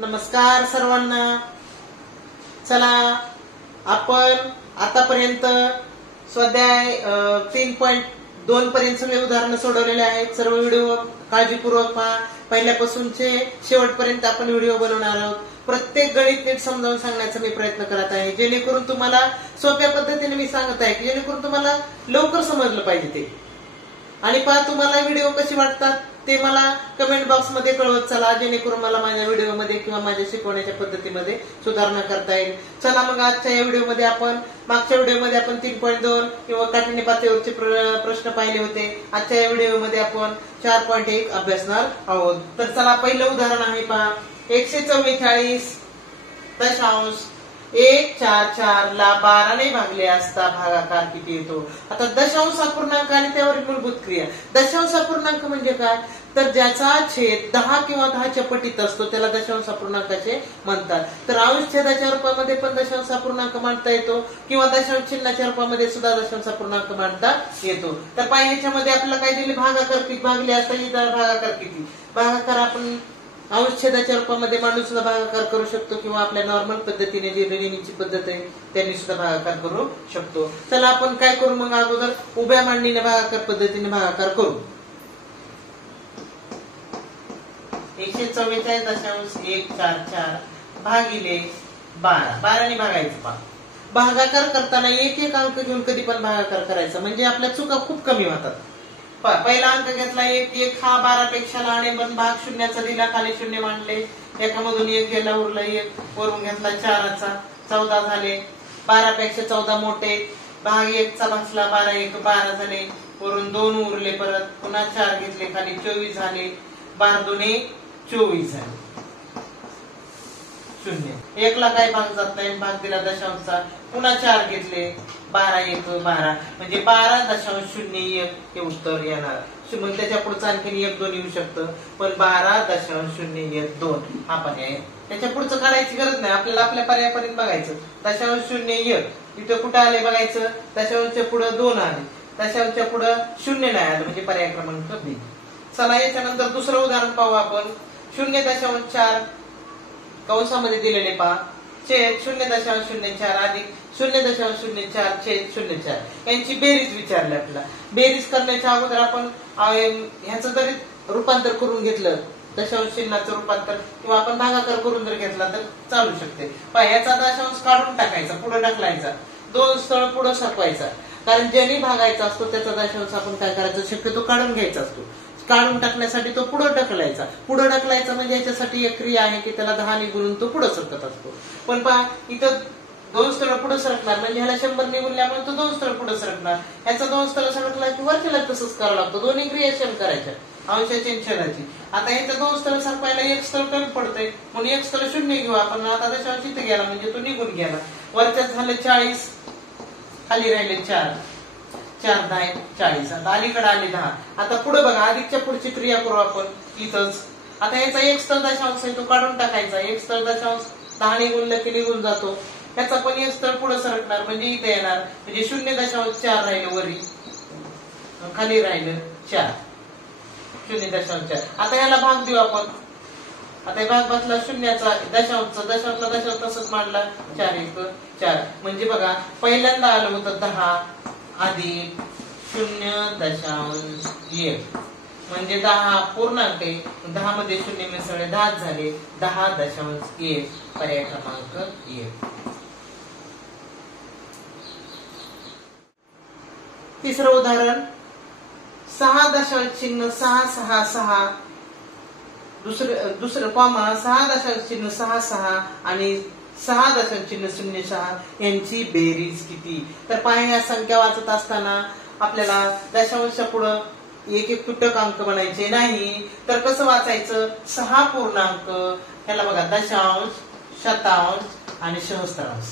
नमस्कार सर्वांना. चला आपण आतापर्यंत स्वाध्याय 3.2 पर्यंत सगळे उदाहरणं सोडवलेले आहेत. सर्व व्हिडिओ काळजीपूर्वक पहा. पहिल्यापासूनचे शेवटपर्यंत आपण व्हिडिओ बनवणार आहोत. प्रत्येक गणित नीट समजावून सांगण्याचा मी प्रयत्न करत आहे, जेणेकरून तुम्हाला सोप्या पद्धतीने मी सांगत आहे की जेणेकरून तुम्हाला लवकर समजलं पाहिजे ते. आणि पहा तुम्हाला व्हिडिओ कसे वाटतात ते मला कमेंट बॉक्स मध्ये कळवत चला, जेणेकरून मला माझ्या व्हिडिओमध्ये किंवा माझ्या शिकवण्याच्या पद्धतीमध्ये सुधारणा करता येईल. चला मग आजच्या या व्हिडिओमध्ये आपण मागच्या व्हिडिओमध्ये आपण 3.2 किंवा काठिण्य पातळीवरचे प्रश्न पाहिले होते. आजच्या या व्हिडिओमध्ये आपण 4.1 अभ्यासणार आहोत. तर चला पहिलं उदाहरण आहे पहा. 144.144 ला 12 ने भागले असता भागाकार किती येतो. आता दशांश अपूर्णांक आणि त्यावरील मूलभूत क्रिया. दशांश अपूर्णांक म्हणजे काय, तर ज्याचा छेद 10 किंवा 10च्या पटीत असतो त्याला दशांश अपूर्णांकाचे म्हणतात. तर अंश छेदाच्या रूपामध्ये पण दशांश अपूर्णांक मांडता येतो किंवा दशांश चिन्हाच्या रूपामध्ये सुद्धा दशांश अपूर्णांक मांडता येतो. तर पाय ह्याच्यामध्ये आपल्याला काय दिले, भागाकार किती भागले असता भागाकार किती. भागाकार आपण अंश छेदाच्या रूपामध्ये मांडून सुद्धा भागाकार करू शकतो किंवा आपल्या नॉर्मल पद्धतीने जी रेणीची पद्धत आहे त्यांनी सुद्धा भागाकार करू शकतो. चला आपण काय करू मग, अगोदर उभ्या मांडणीने भागाकार पद्धतीने भागाकार करू. 144.144 भागिले 12 ने भागायचं पहा. भागाकार करताना एक एक अंक घेऊन कधी पण भागाकार करायचा, म्हणजे आपल्या चुका खूप कमी होतात. पहिला अंक घेतला 1 हा 12 पेक्षा लहान आहे, पण भाग शून्याचा दिला, खाली शून्य मांडले, एकामधून 1 गेला उरला 1, वरून घेतला 4चा 14 झाले. 12 पेक्षा 14 मोठे, भाग 1चा भासला 12 1 12 झाले, वरून 2 उरले, परत पुन्हा 4 घेतले, खाली 24 झाले. 12 2 24 झाले. 0 1 ला काही भाग जात नाही, भाग दिला दशांशचा, पुन्हा 4 घेतले, 12 1 12 म्हणजे 12.01 हे उत्तर येणार. मग त्याच्या पुढचं आणखी 1 2 येऊ शकतं, पण 12.012 हा पर्याय. त्याच्या पुढचं काढायची गरज नाही, आपल्याला आपल्या पर्यायापर्यंत बघायचं. 0.01 इथं कुठं आले बघायचं, दशांशच्या पुढे 2 आले, दशांशच्या पुढे 0 नाही आलं, म्हणजे पर्याय क्रमांक बी. चला याच्यानंतर दुसरं उदाहरण पाहू आपण. 0.4 कंसामध्ये दिलेले पहा, छेद 0.04 अधिक 0.04 छेद 0.4 यांची बेरीज विचारली आपल्याला. बेरीज करण्याच्या अगोदर आपण ह्याचं जरी रूपांतर करून घेतलं, दशांश चिन्हाचं रूपांतर, किंवा आपण भागाकार करून जर घेतला तर चालू शकते. पहा ह्याचा दशांश काढून टाकायचा, पुढे ढकलायचा, 2 स्थळ पुढे सरकवायचा, कारण ज्याने भागायचा असतो त्याचा दशांश आपण काय करायचं, शक्यतो काढून घ्यायचा असतो. काढून टाकण्यासाठी तो पुढे ढकलायचा. पुढे ढकलायचा म्हणजे याच्यासाठी एक क्रिया आहे की त्याला 10 ने गुणून तो पुढे सरकत असतो. पण पहा इथं 2 स्थळ पुढे सरकणार, म्हणजे ह्याला 100 ने गुणल्यामुळे तो 2 स्थळ पुढे सरकणार. ह्याचा 2 स्थळ सरकला की वरच्याला तसंच करावं लागतं, दोन्ही क्रिया सेम करायच्या, अंशाची आणि छेदाची. आता इथं 2 स्थळ सरकवायला 1 स्थळ कमी पडतंय, म्हणून 1 स्थळ 0 घेऊ आपण. आता दशांश इथे गेला म्हणजे तो निघून गेला. वरच्यात झालं 40, खाली राहिले 4 4 10 40. आता अलीकडे आले 10. आता पुढे बघा, अधिकच्या पुढची क्रिया करू आपण इथंच. आता याचा 1 स्थळ दशांश आहे तो काढून टाकायचा. 1 स्थळ दशांश 10 ने गुणलं की निघून जातो. याचा पण 1 स्थळ पुढे सरकणार म्हणजे इथे येणार, म्हणजे 0.4 राहिलं वरी, खाली राहिलं 4 0.4. आता याला भाग देऊ आपण. आता भाग बसला शून्याचा दशांशला तसंच मांडला 4 1 4. म्हणजे बघा पहिल्यांदा आलं होतं 10 अधिक 0.1 म्हणजे 10 पूर्णांक आहे, 10 मध्ये 0 मिसळले 10 झाले, 10.1 पर्याय क्रमांक 1. तिसरं उदाहरण 6.666 दुसरं कॉमा 6.666 आणि 6.06 यांची बेरीज किती. तर पहा या संख्या वाचत असताना आपल्याला दशांशच्या पुढं एक एक तुटक अंक बनायचे नाही, तर कसं वाचायचं, 6 पूर्णांक, ह्याला बघा दशांश, शतांश आणि सहस्त्रांश.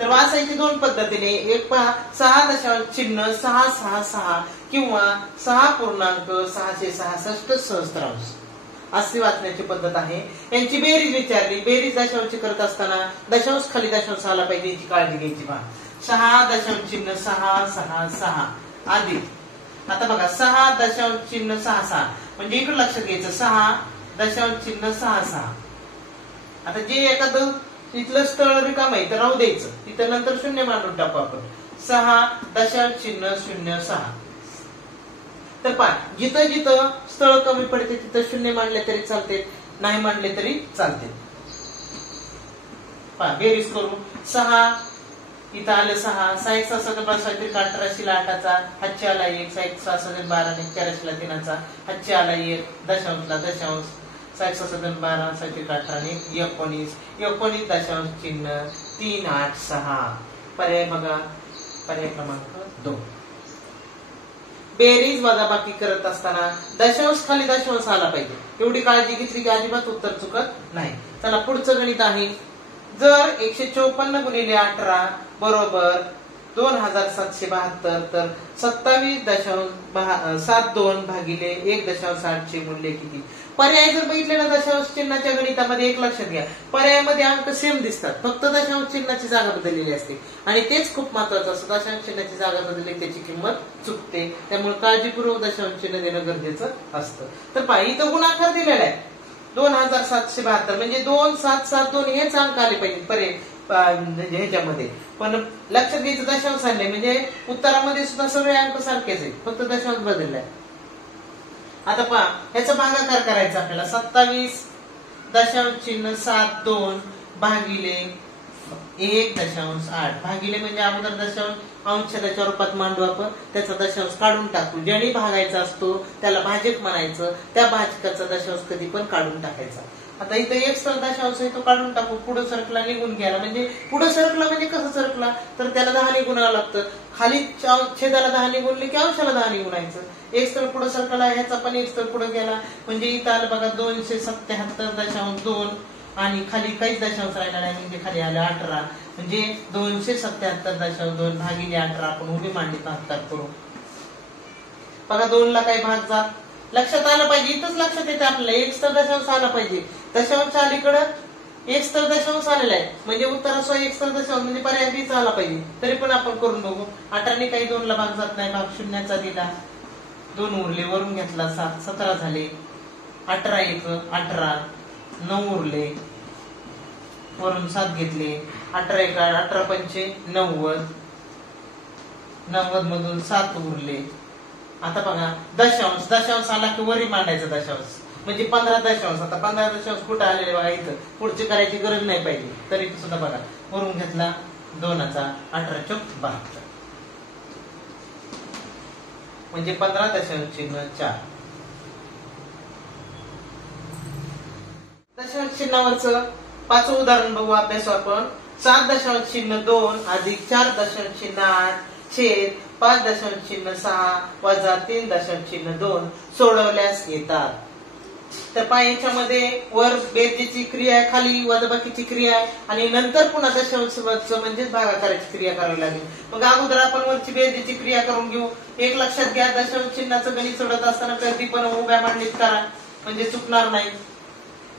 तर वाचायची 2 पद्धतीने. एक पहा 6.666 किंवा 6 पूर्णांक 666 सहस्त्रांश अशी वाचण्याची पद्धत आहे. यांची बेरीज विचारली. बेरीज दशांश करत असताना दशांश खाली दशांश आला पाहिजे याची काळजी घ्यायची. पहा 6.666 अधिक, आता बघा 6.666 म्हणजे इकडे लक्षात घ्यायचं, 6 दशांश चिन्ह 6 6. आता जे एखादं इथलं स्थळ रिकाम आहे तर राहू द्यायचं, तिथं नंतर शून्य मांडून टाकू आपण. 6 दशांश चिन्ह 0 6. तर पहा जिथं जिथं स्थळ कमी पडते तिथं शून्य मांडले तरी चालते, नाही मांडले तरी चालते. पहा बेरीज करू. 6 इथं आलं 6, 6 1 6 7 12 18 8चा हातची आला 1, 6 1 6 7 12 84 3चा हातची आला 1, दशांशला दशांश 6 1 6 7 12 6 18 19 19 दशांश चिन्ह 3 8 6. पर्याय बघा, पर्याय क्रमांक 2. बेरीज वजाबाकी करत असताना दशांश खाली दशांश आला पाहिजे, एवढी काळजी घेतली की अजिबात उत्तर चुकत नाही. चला पुढचं गणित आहे. जर 154 गुणिले 18 बरोबर 2772 तर 27.72 भागिले 1.8 चे मूल्य किती? पर्याय जर बघितले ना दशांश चिन्हाच्या गणितामध्ये एक लक्षात घ्या, पर्यायामध्ये अंक सेम दिसतात, फक्त दशांश चिन्हाची जागा बदललेली असते आणि तेच खूप महत्वाचं असतं. दशांश चिन्हाची जागा बदलली त्याची किंमत चुकते, त्यामुळे काळजीपूर्वक दशांश चिन्ह देणं गरजेचं असतं. तर पहा इथं गुणाकार दिलेला आहे 2772 म्हणजे 2772 हेच अंक आले पाहिजे पर्याय ह्याच्यामध्ये, पण लक्षात घ्यायचं दशांश आणले म्हणजे उत्तरामध्ये सुद्धा सगळे अंक सारखेच आहेत, फक्त दशांश बदललाय. आता पहा ह्याचा भागाकार करायचा आपल्याला. 27.72 भागिले 1.8 भागिले म्हणजे अगोदर दशांश अंशाच्या रूपात मांडू आपण, त्याचा दशांश काढून टाकू. ज्याने भागायचा असतो त्याला भाजक म्हणायचं, त्या भाजकाचा दशांश कधी पण काढून टाकायचा. आता इथं एक स्थळ दशांश आहे तो काढून टाकू. पुढे सरकला निघून गेला म्हणजे पुढे सरकला म्हणजे कसं सरकला तर त्याला 10 ने गुणावं लागतं. खाली छेदाला 10 ने गुणले की अंशाला 10 ने गुणायचं. एक स्थळ पुढे सरकला, ह्याचा पण एक स्थळ पुढे गेला म्हणजे इथं आलं बघा 277.2 आणि खाली काहीच दशांश राहिला नाही म्हणजे खाली आलं 18 म्हणजे 277.2 भागिले 18 आपण उभी मांडली भागाकार करू. बघा 2 ला काही भाग जात लक्षात आलं पाहिजे, इथंच लक्षात येते आपल्याला एक स्थळ दशांश आला पाहिजे. दशांश अलीकडं एक स्थळ दशांश आलेला आहे म्हणजे उत्तरासह एक स्थळ दशांश म्हणजे पर्याय बीच आला पाहिजे. तरी पण आपण करून बघू. 18 ने काही 2 ला भाग जात नाही, भाग शून्याचा दिला, 2 उरले, वरून घेतला 7 17 झाले, 18 1 18 9 उरले, वरून 7 घेतले, 18 1 18 पंचे 90 90 मधून 7 उरले. आता बघा दशांश दशांश आला की वरी मांडायचा दशांश म्हणजे 15 दशांश. आता 15 दशांश कुठं आलेले बघा, इथं पुढची करायची गरज नाही पाहिजे, तरी सुद्धा बघा वरून घेतला 2चा 18 चौक 72 म्हणजे 15 दशांश चिन्ह 4. दशांश चिन्हावरचं 5वं उदाहरण बघू, अभ्यास आपण. 7 दशांश चिन्ह 2 अधिक 4 दशांश चिन्ह 8 छेद 5 दशांश चिन्ह 6 वजा 3 दशांश चिन्ह 2 सोडवल्यास येतात. तर पहा याच्यामध्ये वर बेरजेची क्रिया आहे, खाली वजाबाकीची क्रिया आहे आणि नंतर पुन्हा दशांश म्हणजे भागाकाराची क्रिया करावी लागेल. मग अगोदर आपण वरची बेरजेची क्रिया करून घेऊ. एक लक्षात घ्या, दशांश चिन्हाचं गणित सोडत असताना कधी पण उभ्या मांडणीत करा म्हणजे चुकणार नाही.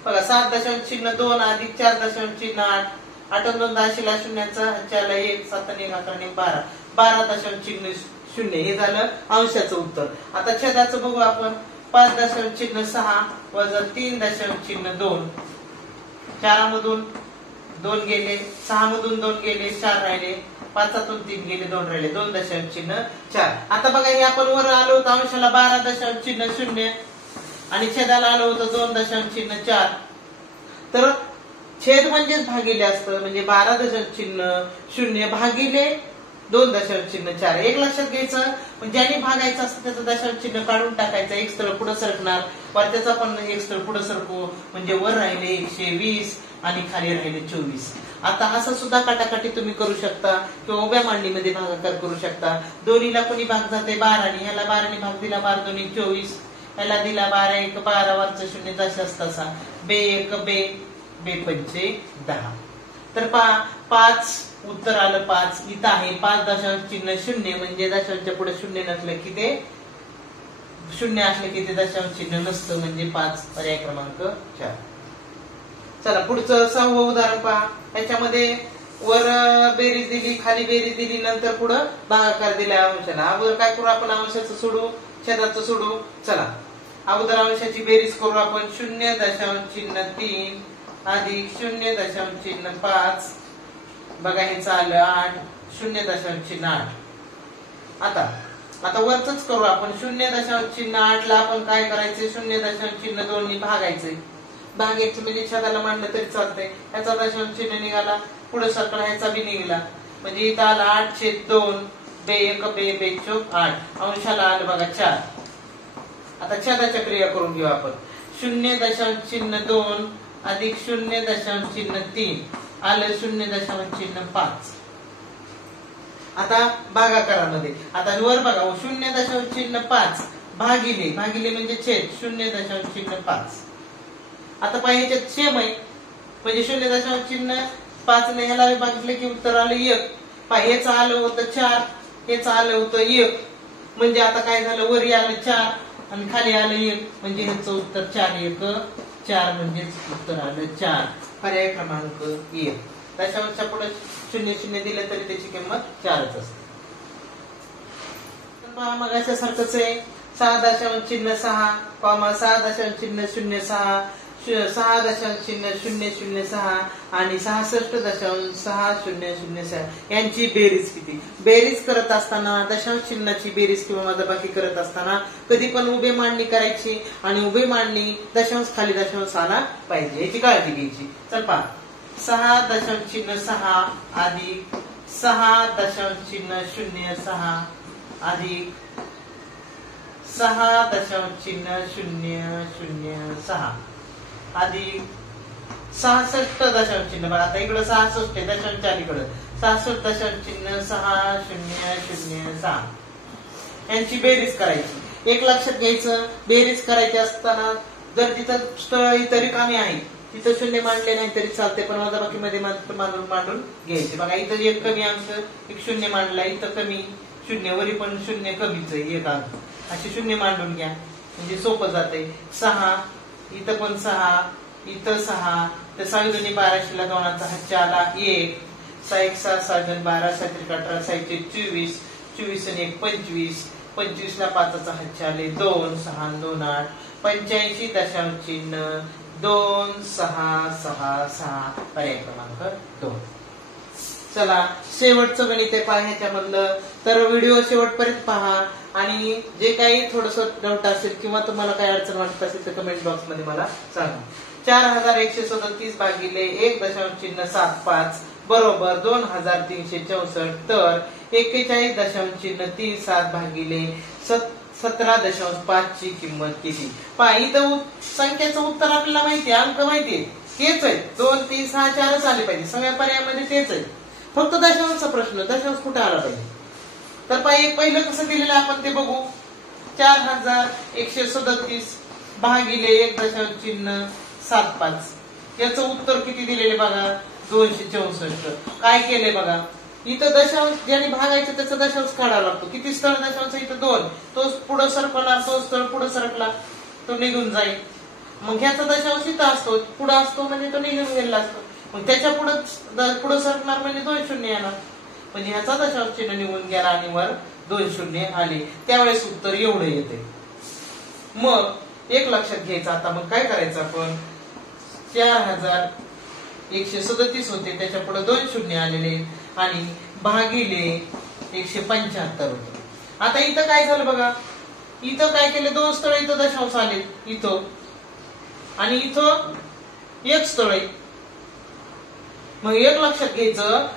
बघा 7 दशांश चिन्ह 2 अधिक 4 दशांश चिन्ह 8 8 2 10 ला शून्याचा 4 ला 1 7 1 11 12 12 दशांश चिन्ह 0 हे झालं अंशाचं उत्तर. आता छेदाचं बघू आपण. 5 दशांश चिन्ह 6 वजा 3 दशांश चिन्ह 2 4 मधून 2 गेले, 6 मधून 2 गेले, 4 राहिले, 5 3 गेले, 2 राहिले, 2 दशांश चिन्ह 4. आता बघा हे आपण वर आलो होतो अंशाला 12 दशांश चिन्ह 0 आणि छेदाला आलं होतं 2 दशांश चिन्ह 4. तर छेद म्हणजेच भागिले असतं म्हणजे 12 दशांश चिन्ह 0 भागिले 2 दशांश चिन्ह 4. एक लक्षात घ्यायचं, ज्याने भागायचं असतं त्याचं दशांश चिन्ह काढून टाकायचं. एक स्थळ पुढे सरकणार, वर त्याचा पण एक स्थळ पुढे सरकू म्हणजे वर राहिले 120 आणि खाली राहिले 24. आता असं सुद्धा काटाकाटी तुम्ही करू शकता किंवा उभ्या मांडणीमध्ये भागाकार करू शकता. दोन्हीला कोणी भाग जाते 12 ने, ह्याला 12 ने भाग दिला 12 2 24, ह्याला दिला 12 1 12 वरचं 0 दशांश तसा बे 1 बे बे पंचे 10. तर 5 उत्तर आलं 5. इथं आहे 5 दशांश चिन्ह 0 म्हणजे दशांशच्या पुढे 0 नसलं की ते 0 असले की ते दशांश चिन्ह नसतं म्हणजे 5. पर्याय क्रमांक 4. चला पुढचं 6वं उदाहरण पहा. त्याच्यामध्ये वर बेरीज दिली, खाली बेरीज दिली, नंतर पुढे भागाकार दिला अंशाला. अगोदर काय करू आपण, अंशाचं सोडू, छेदाचं सोडू. चला अगोदर अंशाची बेरीज करू आपण. 0.3 अधिक 0.5 बघा हे झालं 8 0.8. आता वरच करू आपण. 0.8 ला आपण काय करायचे 0.2 ने भागायचे. भागायचे म्हणजे छेदाला मांडलं तरी चालतंय. ह्याचा दशांश चिन्ह निघाला, पुढे सरकला ह्याचा बी निघाला, म्हणजे इथं आला 8/2 बे 1 बे 8. अंशाला आलं बघा 4. आता छेदाच्या क्रिया करून घेऊ आपण. 0.2 अधिक 0.3 आलं 0.5. आता भागाकारामध्ये आता वर बघा 0.5 भागिले म्हणजे छेद 0.5. आता पाहिजे सेम आहे म्हणजे 0.5 ने ह्याला भागितलं की उत्तर आलं 1. हेच आलं होतं 4, हेच आलं होतं 1. म्हणजे आता काय झालं, वरी आलं 4 आणि खाली आलं 1, म्हणजे ह्याचं उत्तर 4 म्हणजे उत्तर आलं 4. पर्याय क्रमांक 1. दशांशच्या पुढे 0 दिलं तरी त्याची किंमत 4च असते. मग अशा सारखंच आहे. 6.6 6.006 6.006 आणि 66.6006 यांची बेरीज किती. बेरीज करत असताना दशांश चिन्हाची बेरीज किंवा वजाबाकी करत असताना कधी पण उभे मांडणी करायची आणि उभे मांडणी दशांश खाली दशांश आला पाहिजे याची काळजी घ्यायची. चल पहा 6.6 अधिक 6.006 अधिक 6.006 अधिक 66 बघा. आता इकडं 66 दशांश अलीकडं 66.606 यांची बेरीज करायची. एक लक्षात घ्यायचं, बेरीज करायची असताना जर तिथं स्थळ इतर रिकामी आहे तिथं 0 मांडले नाही तरी चालते, पण वजाबाकी मध्ये मांडून घ्यायचे. बघा इथं एक कमी अंक 1 0 मांडला, इथं कमी 0 वरी पण 0 कमीच आहे 1 अंक, अशी 0 मांडून घ्या म्हणजे सोपं जाते. 6 इथं पण 6 इथं 6 तर 6 2 12 ला 2चा हातच्या आला 1. 6 1 6 6 2 12 7 3 18 6 24 24 आणि 1 25 25 ला 5चा हातच्या आले 2 6 2 8 85 दशांश चिन्ह 2666 पर्याय क्रमांक 2. चला शेवटचं गणित आहे पहा ह्याच्यामधलं, तर व्हिडिओ शेवटपर्यंत पहा आणि जे काही थोडस डाऊट असेल किंवा तुम्हाला काही अडचण वाटत असेल तर कमेंट बॉक्स मध्ये मला सांगा. 4137 भागिले 1.75 बरोबर 2364 तर 41.37 भागिले 17.5 ची किंमत किती. पहा इथं संख्येचं उत्तर आपल्याला माहिती आहे, अंक माहिती आहे, तेच आहे 2 3 6 4च आले पाहिजे, सगळ्या पर्यायामध्ये तेच आहे. फक्त दशांशचा प्रश्न, दशांश कुठे आला पाहिजे. तर पहिलं कसं दिलेलं आपण ते बघू. 4137 भागिले 1.75 याचं उत्तर किती दिलेले बघा 264. काय केले बघा, इथं दशांश ज्याने भागायचं त्याचा दशांश काढावा लागतो. किती स्थळ दशांश इथं 2, तो पुढे सरकणार, तो स्थळ पुढे सरकला तो निघून जाईल. मग ह्याचा दशांश इथं असतो, पुढे असतो म्हणजे तो निघून गेलेला असतो. मग त्याच्या पुढे सरकणार म्हणजे 2 0 येणार, म्हणजे ह्याचा दशांश चिन्ह निघून गेला आणि वर 2 0 आले. त्यावेळेस उत्तर एवढं येते. मग एक लक्षात घ्यायचं. आता मग काय करायचं आपण, 4137 होते त्याच्या पुढे 2 0 आलेले आणि भागिले 175 होते. आता इथं काय झालं बघा, इथं काय केले 2 स्थळ इथं दशांश आले इथं आणि इथं 1 स्थळ आहे. मग एक लक्षात घ्यायचं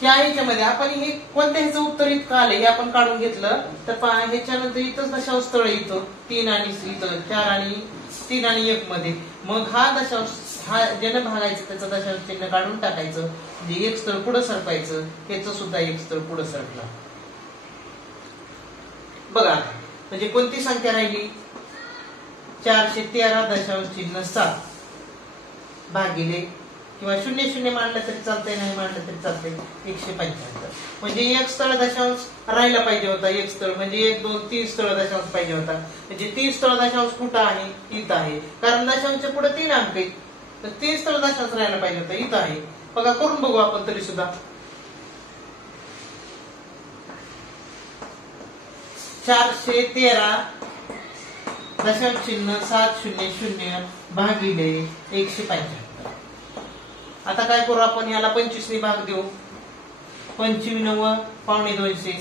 की ह्याच्यामध्ये आपण हे कोणत्या ह्याचं उत्तर इतकं आलं हे आपण काढून घेतलं तर पहा ह्याच्यानंतर इथंच दशांश स्थळ इथं 3 आणि इथं 4 आणि 3 आणि 1 मध्ये. मग हा दशांश हा ज्यानं भागायचं त्याचं दशांश चिन्ह काढून टाकायचं म्हणजे 1 स्थळ पुढे सरकायचं, त्याचं सुद्धा 1 स्थळ पुढे सरकला. बघा म्हणजे कोणती संख्या राहिली 413.7 भागिले किंवा 0 0 मांडलं तरी चालतंय, नाही मांडलं तरी चालतंय 175. म्हणजे 1 स्थळ दशांश राहिला पाहिजे होता. 1 स्थळ म्हणजे 1 2 3 स्थळ दशांश पाहिजे होता. म्हणजे 3 स्थळ दशांश कुठं आहे, इथं आहे, कारण दशांशच्या पुढे 3 अंक आहेत तर 3 स्थळ दशांश राहायला पाहिजे होता, इथं आहे. बघा करून बघू आपण तरी सुद्धा. 413 दशांश चिन्ह 700 भागिले 175. आता काय करू आपण, याला 25 ने भाग देऊ. 25 पावणे 200,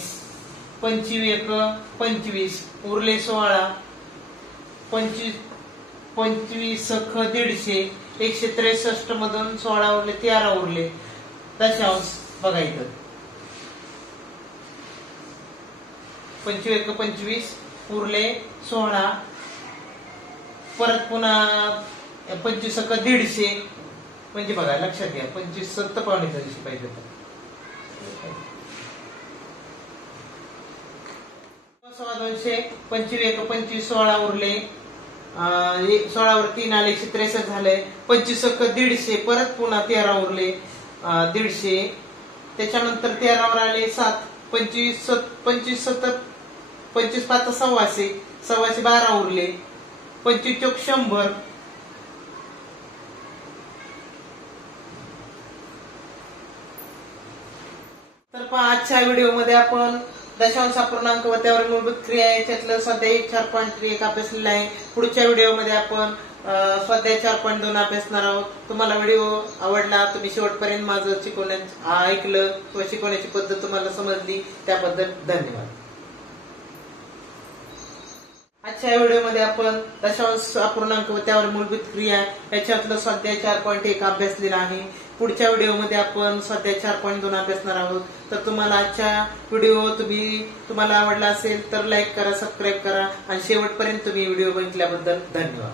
25 25 उरले 16, 25 सख 150, 163 मधून 16 उरले, 13 उरले. दशांश बघायचं. 25 25 उरले 16, परत पुन्हा 25 सख 150, म्हणजे बघा लक्षात घ्या 25 7 पावणे 200 पाहिजे. 200 25 25 16 उरले, 16 वर 3 आले 163 झाले. 25 सख 150, परत पुन्हा 13 उरले 150, त्याच्यानंतर 13 वर आले 7, 25 25 25 5 100, 12 उरले. 25 चौक 100, तर आजच्या व्हिडिओमध्ये आपण दशांश अपूर्णांक व त्यावर मूलभूत क्रिया याच्यातलं स्वाध्याय 4.1 अभ्यासलेला आहे. पुढच्या व्हिडिओमध्ये आपण स्वाध्याय 4.2 अभ्यासणार आहोत. तुम्हाला व्हिडिओ आवडला, तुम्ही शेवटपर्यंत माझं ऐकलं किंवा शिकवण्याची पद्धत तुम्हाला समजली, त्याबद्दल धन्यवाद. आजच्या व्हिडिओमध्ये आपण दशांश अपूर्णांक व त्यावर मूलभूत क्रिया याच्यातलं स्वाध्याय 4.1 अभ्यासलेला आहे. पुढच्या व्हिडिओमध्ये आपण स्वाध्याय 4.2 अभ्यासणार आहोत. तर तुम्हाला आजच्या व्हिडिओ तुम्हाला आवडला असेल तर लाईक करा, सबस्क्राईब करा आणि शेवटपर्यंत तुम्ही व्हिडिओ बघितल्याबद्दल धन्यवाद.